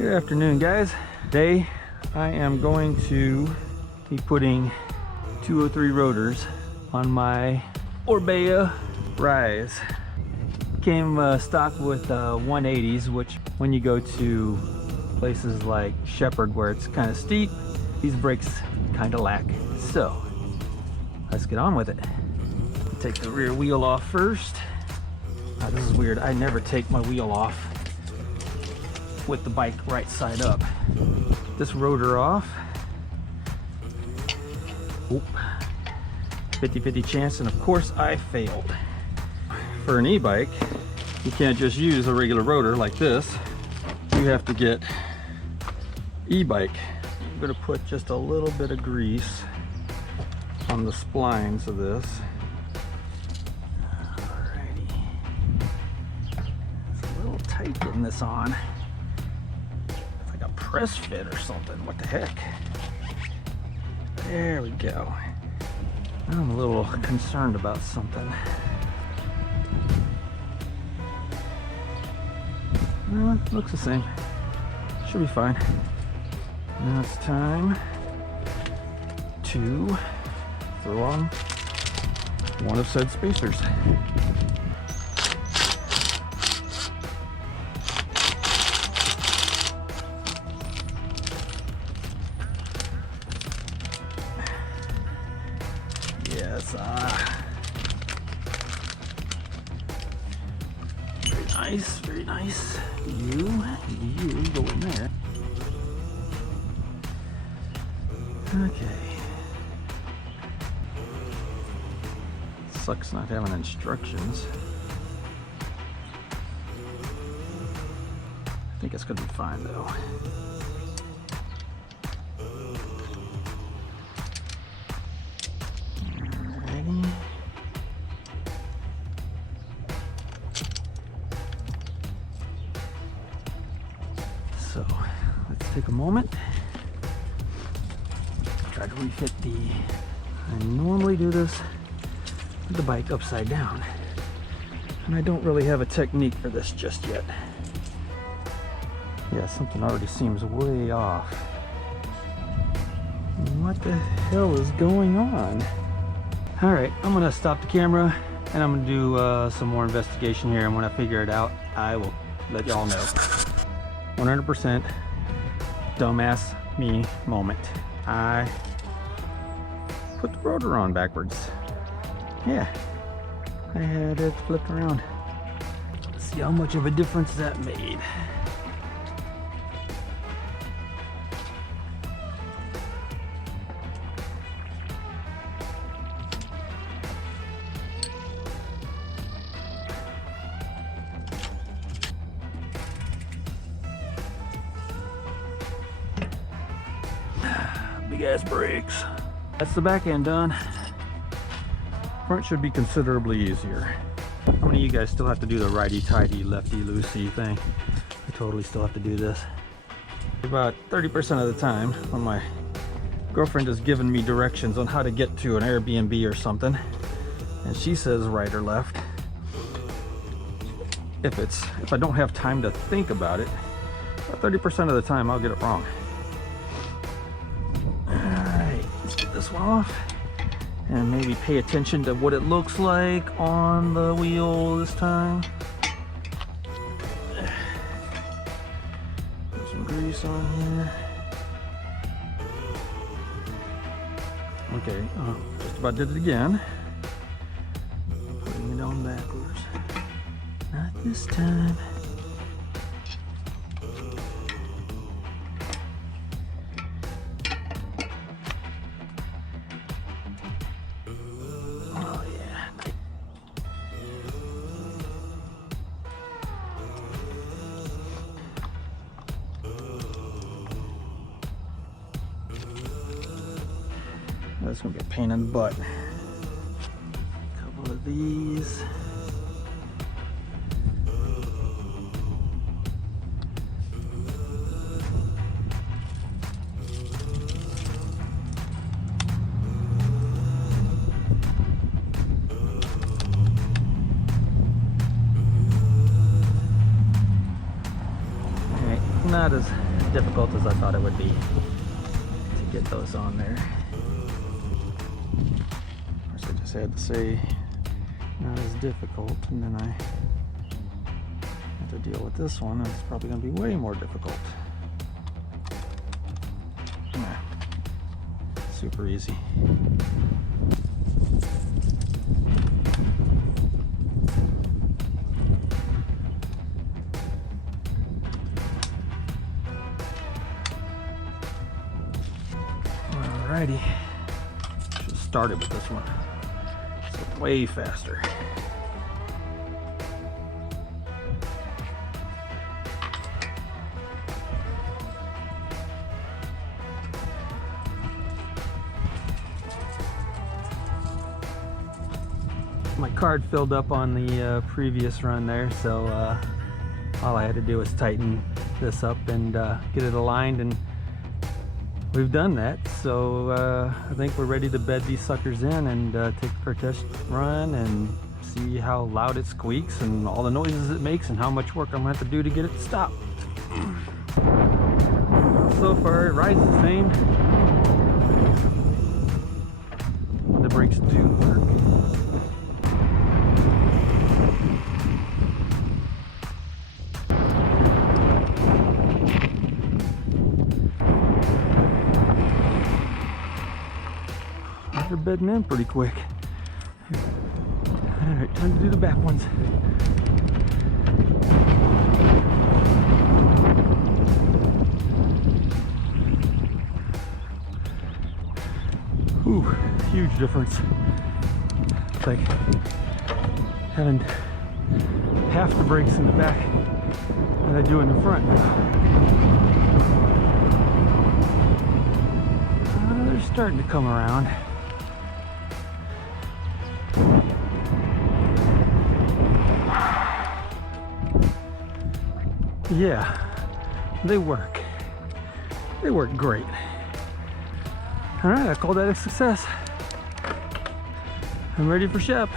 Good afternoon, guys. Today I am going to be putting 203 rotors on my Orbea Rise. Came stock with 180s, which when you go to places like Shepherd where it's kind of steep, these brakes kind of lack. So let's get on with it. Take the rear wheel off first. Now, this is weird. I never take my wheel off with the bike right side up. This rotor off. Oop. 50-50 chance, and of course I failed. For an e-bike, you can't just use a regular rotor like this. You have to get e-bike. I'm going to put just a little bit of grease on the splines of this. Alrighty. It's a little tight getting this on. It's like a press fit or something. What the heck? There we go. I'm a little concerned about something. Looks the same. Should be fine. Now it's time to throw on one of said spacers. Yes, very nice, very nice. You go in there. Okay. Sucks not having instructions. I think it's gonna be fine though. Alrighty. So let's take a moment. Try to refit the. I normally do this with the bike upside down, and I don't really have a technique for this just yet. Yeah, something already seems way off. What the hell is going on? All right, I'm gonna stop the camera and I'm gonna do some more investigation here, and when I figure it out, I will let y'all know. 100% dumbass me moment. I put the rotor on backwards. Yeah, I had it flipped around. Let's see how much of a difference that made. Big ass brakes. That's the back end done. Front should be considerably easier. How many of you guys still have to do the righty-tighty, lefty-loosey thing? I totally still have to do this. About 30% of the time, when my girlfriend is giving me directions on how to get to an Airbnb or something, and she says right or left, if I don't have time to think about it, about 30% of the time I'll get it wrong. This one off and maybe pay attention to what it looks like on the wheel this time. Put some grease on here. Okay, just about did it again. Putting it on backwards. Not this time. That's gonna be a pain in the butt. A couple of these. not as difficult as I thought it would be to get those on there. Of course, I just had to say not as difficult, and then I have to deal with this one, and it's probably going to be way more difficult. Nah, super easy. Alrighty, should have started with this one. It's way faster. My card filled up on the previous run there, so all I had to do was tighten this up and get it aligned, and we've done that. So I think we're ready to bed these suckers in and take our test run and see how loud it squeaks and all the noises it makes and how much work I'm going to have to do to get it to stop. So far it rides the same. The brakes do work. They're bedding in pretty quick. Alright, time to do the back ones. Ooh, huge difference. It's like having half the brakes in the back than I do in the front. They're starting to come around. Yeah, they work. They work great. All right, I call that a success. I'm ready for Shep.